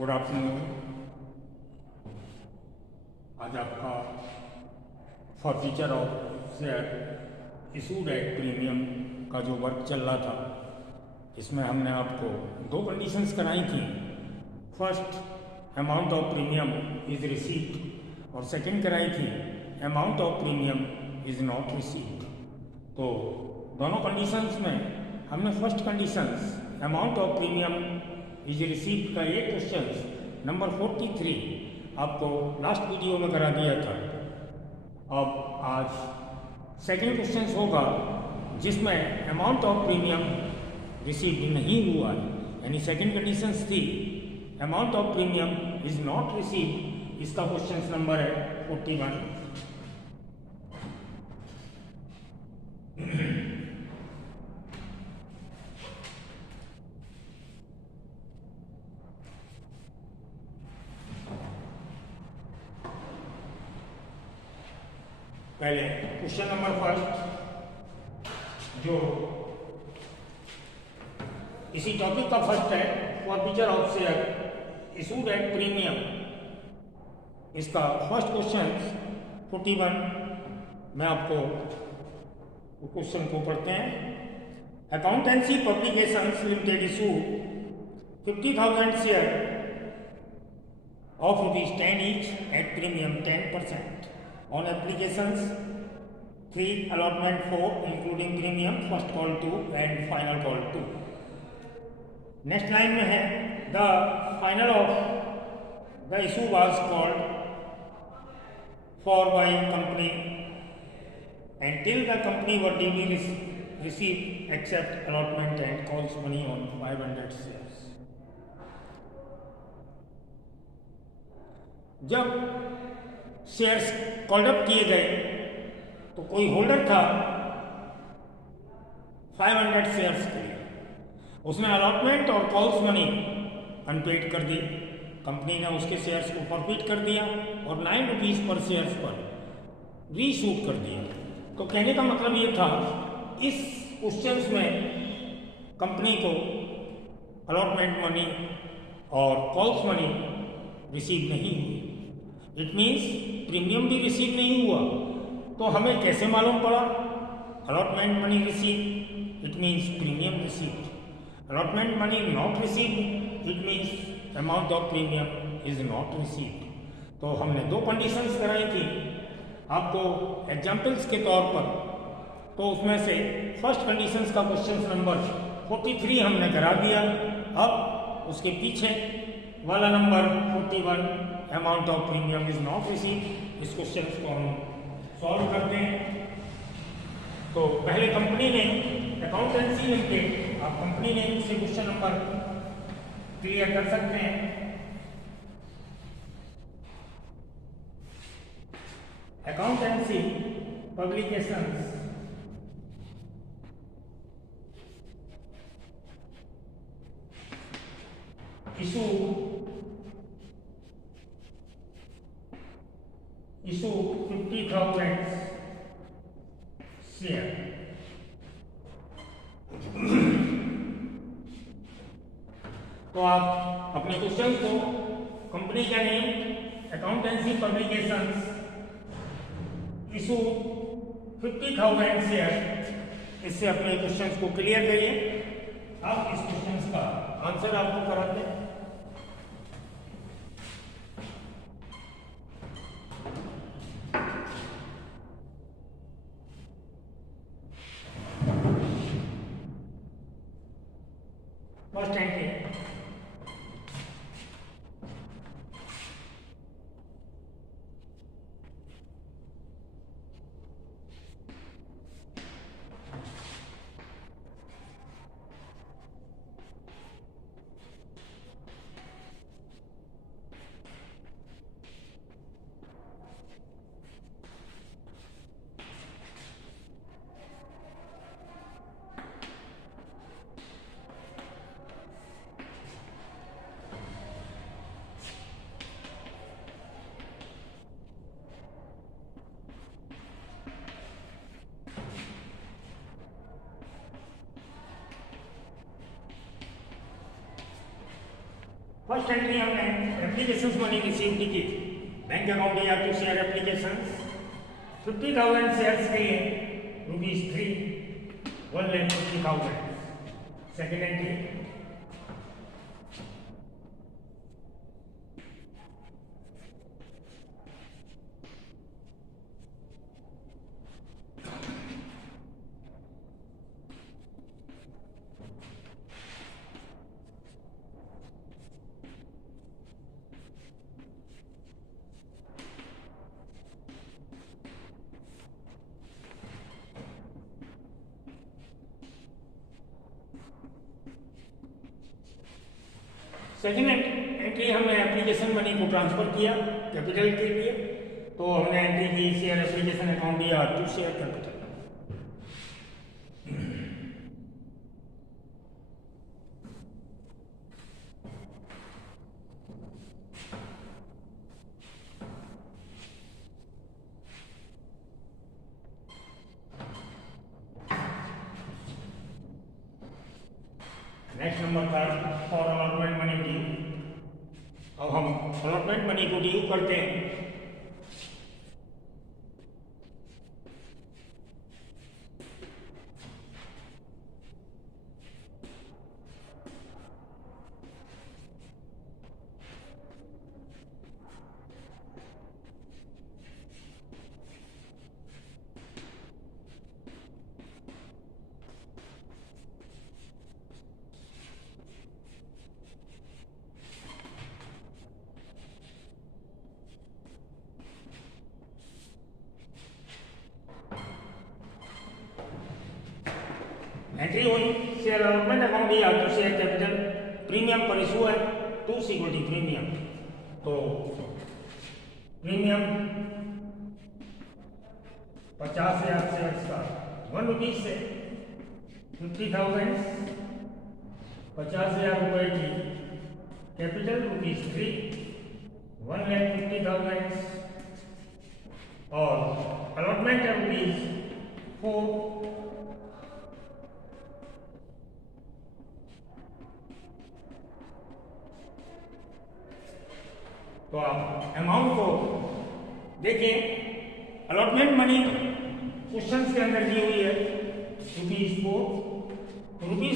Good afternoon. आज आपका for feature of share issued at premium का जो वर्क चल रहा था, इसमें हमने आपको दो कंडीशंस कराई थी। First, amount of premium is received, और सेकंड कराई थी amount of premium is not received. तो दोनों कंडीशंस में हमने first conditions amount of premium is received का एक क्वेश्चन नंबर 43 आपको लास्ट वीडियो में करा दिया था। अब आज सेकंड क्वेश्चन होगा जिसमें अमाउंट ऑफ प्रीमियम रिसीव नहीं हुआ है, यानी सेकंड कंडीशंस थी amount of premium is not receive. इसका क्वेश्चन नंबर है 41। पहले क्वेश्चन नंबर फर्स्ट जो इसी टॉपिक का फर्स्ट है, for feature of share issued at premium. इसका फर्स्ट क्वेश्चन 41 मैं आपको क्वेश्चन को पढ़ते हैं। Accountancy publications limited issue 50,000 share of ₹10 each at premium 10% on applications 3 allotment 4 including premium first call 2 and final call 2। Next line में है the final of the issue was called for by company and till the company were duly receive accept allotment and calls money on 500 shares. जब shares called up किए गए तो कोई holder था 500 shares के लिए, उसने अलॉटमेंट और कॉल्स मनी अनपेड कर दी। कंपनी ने उसके शेयर्स को फॉरफिट कर दिया और 9 रुपीज़ पर शेयर्स पर रीशूट कर दिया। तो कहने का मतलब ये था इस क्वेश्चंस में कंपनी को अलॉटमेंट मनी और कॉल्स मनी रिसीव नहीं हुई। इट मीन्स प्रीमियम भी रिसीव नहीं हुआ। तो हमें कैसे मालूम पड़ा allotment money receive? It means premium receive. Allotment money not receive, it means amount of premium is not receive. तो हमने दो कंडीशंस कराई थी आपको एग्जाम्पल्स के तौर पर। तो उसमें से फर्स्ट कंडीशंस का क्वेश्चन नंबर 43 हमने करा दिया। अब उसके पीछे वाला number 41 amount of premium is not receive, इस क्वेश्चन को हम सॉल्व करते हैं। तो पहले कंपनी ने अकाउंटेंसी लिमिटेड, आप कंपनी नेम से क्वेश्चन नंबर क्लियर कर सकते हैं। Accountancy publications issue 50,000 share. तो आप अपने क्वेश्चन को कंपनी का name accountancy publications issue 50,000 share, इससे अपने क्वेश्चंस को क्लियर करिए। आप इस क्वेश्चंस का आंसर आपको कराते हैं। फर्स्ट एंट्री फर्स्ट एंट्री हमने एप्लीकेशन मनी रिसीव्ड की, बैंक अकाउंट या टू शेयर एप्लीकेशन 50,000 शेयर्स के लिए ₹3 1,50,000। सेकेंड एंट्री सेकेंड एंट्री हमने एप्लीकेशन मनी को ट्रांसफर किया कैपिटल के लिए, तो हमने एंट्री की शेयर एप्लीकेशन अकाउंट दिया to share capital. Next number था फॉर अलॉटमेंट मनी ड्यू। अब हम अलॉटमेंट मनी को ड्यू करते हैं। एंट्री हुई शेयर अलॉटमेंट अकाउंट या तो शेयर कैपिटल प्रीमियम पर इशू है 2 सिक्योरिटी प्रीमियम। तो प्रीमियम 50,000 शेयर्स का ₹1 से 50,000 ₹50,000 की कैपिटल ₹3 1,50,000 और अलॉटमेंट है ₹4। तो आप अमाउंट को देखिए, अलॉटमेंट मनी क्वेश्चन के अंदर दी हुई है ₹4।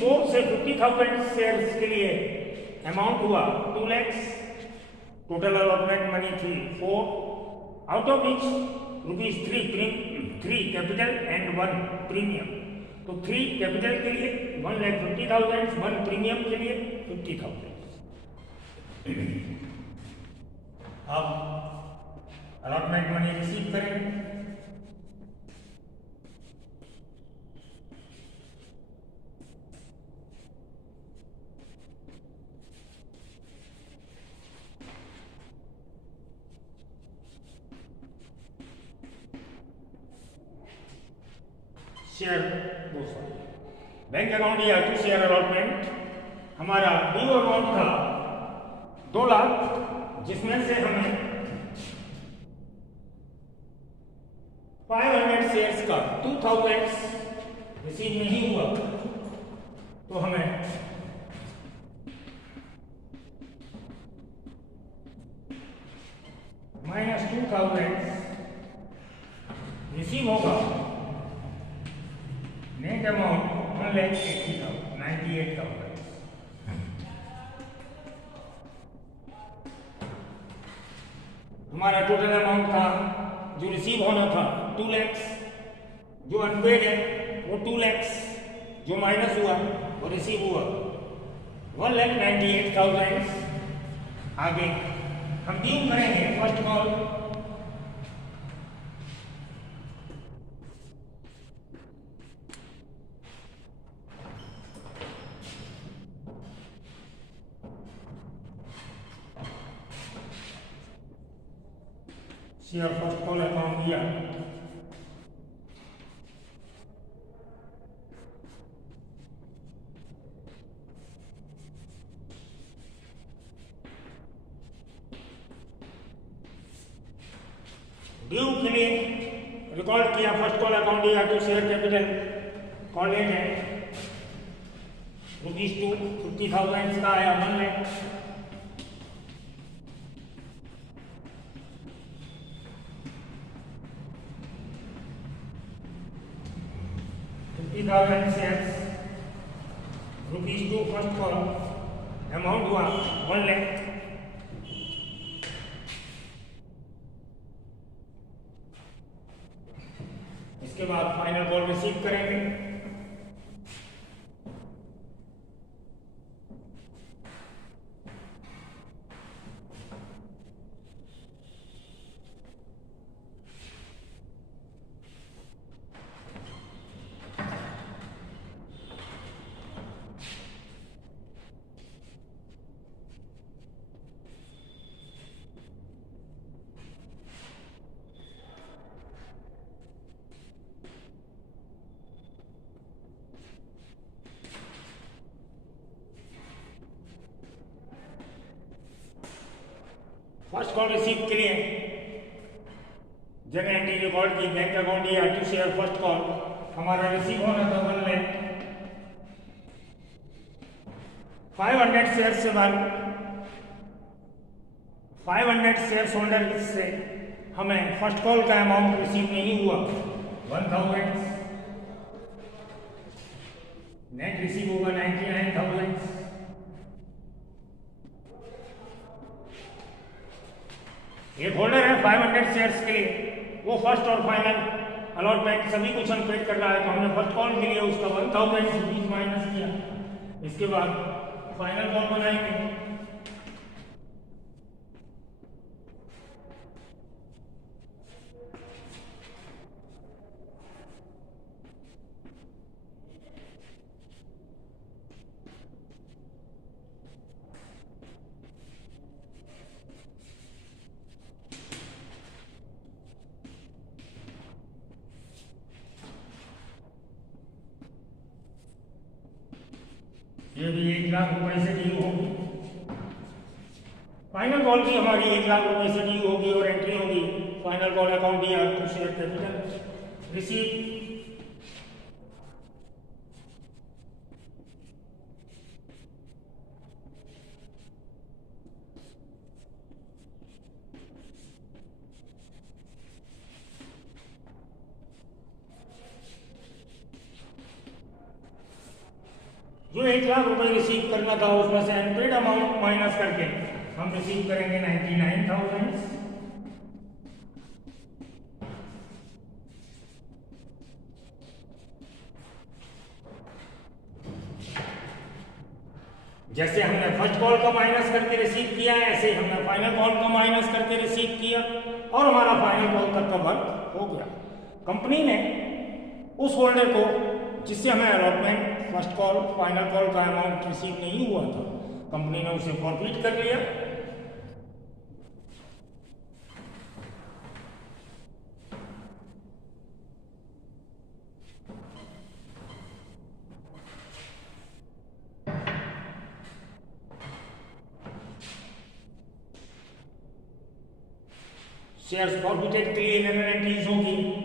₹4 से 50,000 शेयर्स के लिए अमाउंट हुआ 2 लाख। टोटल अलॉटमेंट मनी थी 4, out of which ₹3 capital and 1 premium. तो 3 कैपिटल के लिए 1,50,000, 1 प्रीमियम के लिए 50,000। अब अलॉटमेंट मनी रिसीव करेंगे। शेयर बैंक अकाउंट या टू शेयर अलॉटमेंट, हमारा ड्यू अमाउंट था 2 लाख, जिसमें से हमें 500 शेयर्स का 2,000 रिसीव नहीं हुआ, तो हमें -2,000 रिसीव होगा। Net amount 1,98,000। हमारा टोटल अमाउंट था जो रिसीव होना था 2 लाख, जो अनपेड है वो 2 लाख, जो माइनस हुआ वो रिसीव हुआ 1,98,000। आगे हम ड्यू करेंगे first call. Share first call account दिया, ड्यू के लिए रिकॉर्ड किया फर्स्ट कॉल अकाउंट दिया तो शेयर कैपिटल कॉल लेट है ₹2 50,000 का आया 1 lakh. 50,000 shares, ₹2 first call, amount हुआ 1 लाख। इसके बाद फाइनल कॉल रिसीव करेंगे। फर्स्ट कॉल रिसीव के लिए जगह एंट्री रिकॉर्ड की बैंक अकाउंट या टू शेयर फर्स्ट कॉल हमारा रिसीव होना था 1 लाख। 500 शेयर से बाद 500 शेयर होल्डर से हमें फर्स्ट कॉल का अमाउंट रिसीव नहीं हुआ 1000। नेट रिसीव होगा 99,000। एक होल्डर है 500 शेयर्स के लिए, वो फर्स्ट और फाइनल अलॉटमेंट सभी कुछ अनपेड कर रहा है, तो हमने फर्स्ट कॉल के लिए उसका 1000 रुपीज माइनस किया। इसके बाद फाइनल कॉल बनाएंगे। ये भी 1 लाख रुपए से ड्यू होगी। फाइनल कॉल भी हमारी 1 लाख रुपए से ड्यू होगी और एंट्री होगी फाइनल कॉल अकाउंट या टू शेयर कैपिटल रिसीव। जो 1 लाख रुपए रिसीव करना था उसमें से अनपेड अमाउंट माइनस करके हम रिसीव करेंगे 99,000। जैसे हमने फर्स्ट कॉल का माइनस करके रिसीव किया है, ऐसे ही हमने फाइनल कॉल का माइनस करके रिसीव किया और हमारा फाइनल कॉल तक का वर्क हो गया। कंपनी ने उस होल्डर को जिससे हमें allotment first call final call का अमाउंट रिसीव नहीं हुआ था, कंपनी ने उसे फॉरफिट कर लिया। शेयर्स फॉरफिटेड के लिए एंट्रीज होगी।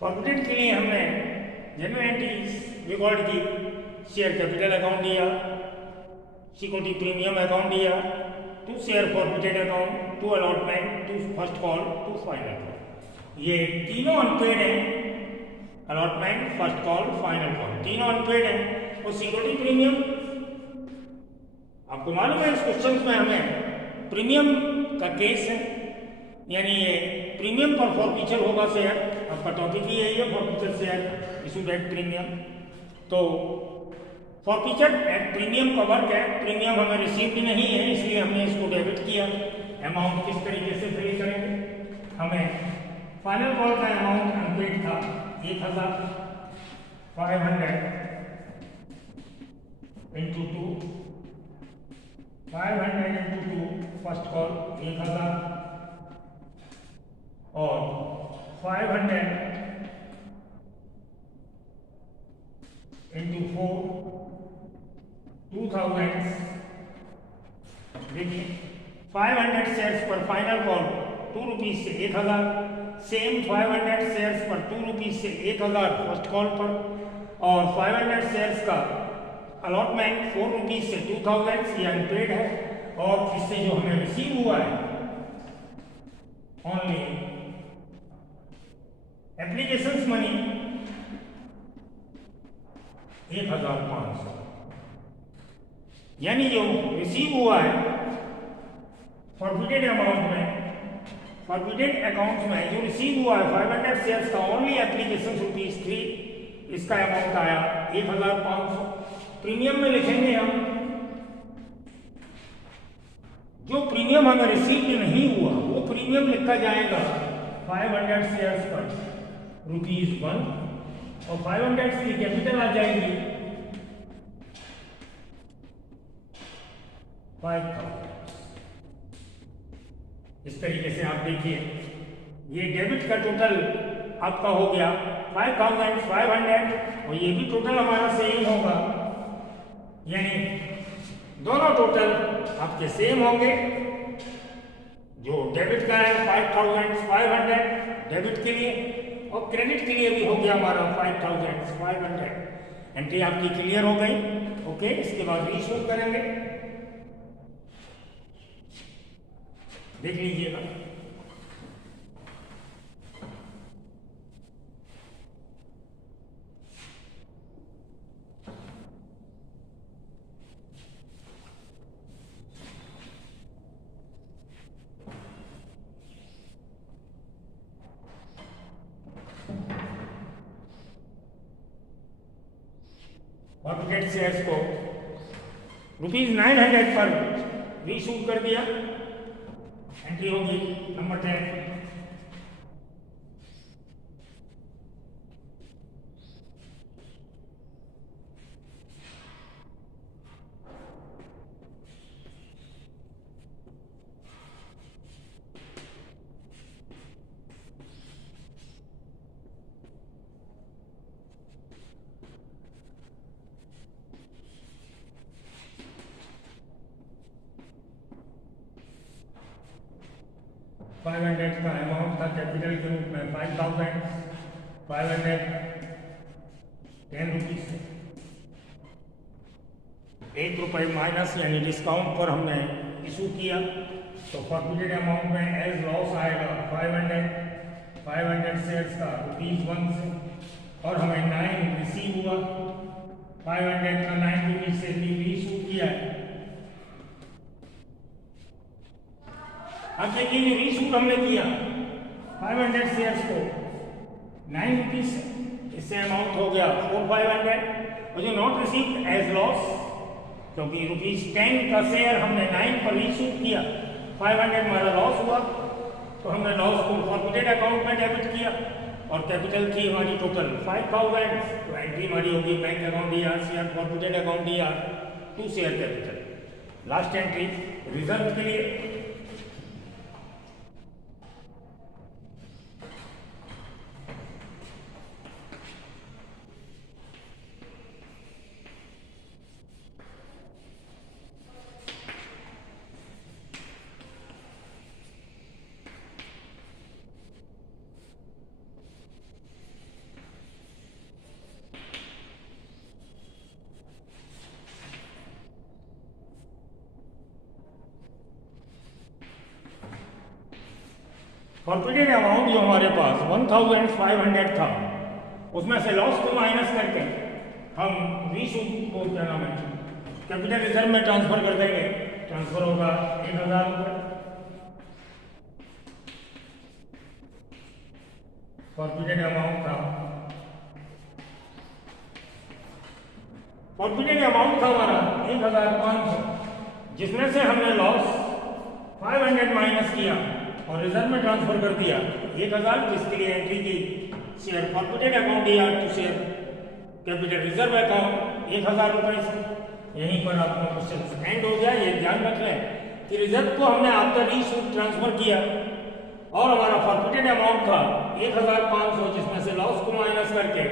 फॉरफिटेड के लिए हमने जेन्युइन एंट्रीज रिकॉर्ड की, शेयर कैपिटल अकाउंट दिया, सिक्योरिटी प्रीमियम अकाउंट दिया, to share forfeited account, to allotment, to first call, to final call. ये तीनों अनपेड है, allotment, first call, final call, तीनों अनपेड है। और सिक्योरिटी प्रीमियम आपको मालूम है इस क्वेश्चन में हमें प्रीमियम का केस है, यानी ये प्रीमियम पर फॉरफीचर होगा शेयर, आपका टॉपिक ही यही है, forfeiture share issued at premium. तो फॉरफीचर एट प्रीमियम का वर्क है, प्रीमियम हमें रिसीव्ड नहीं है इसलिए हमने इसको डेबिट किया। अमाउंट किस तरीके से पे करेंगे, हमें फाइनल कॉल का अमाउंट अनपेड था 1500 इंटू 2, 500 इंटू 2 फर्स्ट कॉल 1000 और 500 इंटू 4 2000। देखिए 500 शेयर्स पर फाइनल कॉल 2 रुपीज से 1000, सेम 500 शेयर्स पर 2 रुपीज से 1000 फर्स्ट कॉल पर, और 500 शेयर्स का अलॉटमेंट 4 रुपीज से 2000 ये अनपेड है, और इससे जो हमें रिसीव हुआ है ओनली एप्लीकेशंस मनी 1500, यानी जो रिसीव हुआ है फॉरबिडेड अमाउंट में, फॉरबिडेड अकाउंट में जो रिसीव हुआ है 500 शेयर्स का ओनली एप्लीकेशन ₹3, इसका अमाउंट आया 1500। प्रीमियम में लिखेंगे हम, जो प्रीमियम हमें रिसीव नहीं हुआ वो प्रीमियम लिखा जाएगा 500 शेयर्स पर ₹1 और 500 की कैपिटल आ जाएगी 5000। इस तरीके से आप देखिए ये डेबिट का टोटल आपका हो गया 5500, और ये भी टोटल हमारा सेम होगा, यानी दोनों टोटल आपके सेम होंगे। जो डेबिट का है 5500 डेबिट के लिए, और क्रेडिट के लिए भी हो गया हमारा 5500। एंट्री आपकी क्लियर हो गई। ओके, इसके बाद रीशो करेंगे, देख लीजिएगा। फॉरबिडेड शेयर्स को ₹900 पर रीशू कर दिया। एंट्री होगी नंबर 10। $500 का अमाउंट था कैपिटल के रूप में 5000, 500 10 रुपीज, ₹1 माइनस यानी डिस्काउंट पर हमने इशू किया, तो फॉरबिडेड अमाउंट में एज लॉस आएगा 500 शेयर्स का ₹1 से, और हमें 9 रिसीव हुआ, 500 का 9 रुपीज से रीइशू किया है। अब देखिए जो रीशूट हमने किया 500 शेयर्स को 9 रुपीज से, इससे अमाउंट हो गया 4500, और जो नॉट रिसीव्ड एज लॉस, क्योंकि ₹10 का शेयर हमने 9 पर रीशूट किया, 500 हमारा लॉस हुआ, तो हमने लॉस को फॉरबिडेड अकाउंट में डेबिट किया, और कैपिटल थी हमारी टोटल 5000, तो एंट्री हमारी होगी bank account DR share forfeited account DR to share capital. Last entry reserve के लिए फॉरबिडेड अमाउंट जो हमारे पास 1500 था, उसमें से लॉस को माइनस करके हम रीशू को क्या नाम है कैपिटल रिजर्व में ट्रांसफर कर देंगे। ट्रांसफर होगा 1000 रुपये। फॉरफिटेड अमाउंट था, फॉरफिटेड अमाउंट था हमारा 1500, जिसमें से हमने लॉस 500 माइनस किया और रिजर्व में ट्रांसफर कर दिया 1000, जिसके लिए एंट्री की शेयर फॉरफिटेड अकाउंट या to share capital reserve account 1000 रुपए से। यहीं पर आपका क्वेश्चन एंड हो गया। ये ध्यान रख लें कि रिजर्व को हमने आफ्टर रीइशू ट्रांसफर किया और हमारा फॉरफिटेड अमाउंट था 1500, जिसमें से लॉस को माइनस करके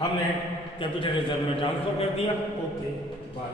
हमने कैपिटल रिजर्व में ट्रांसफर कर दिया। Okay bye.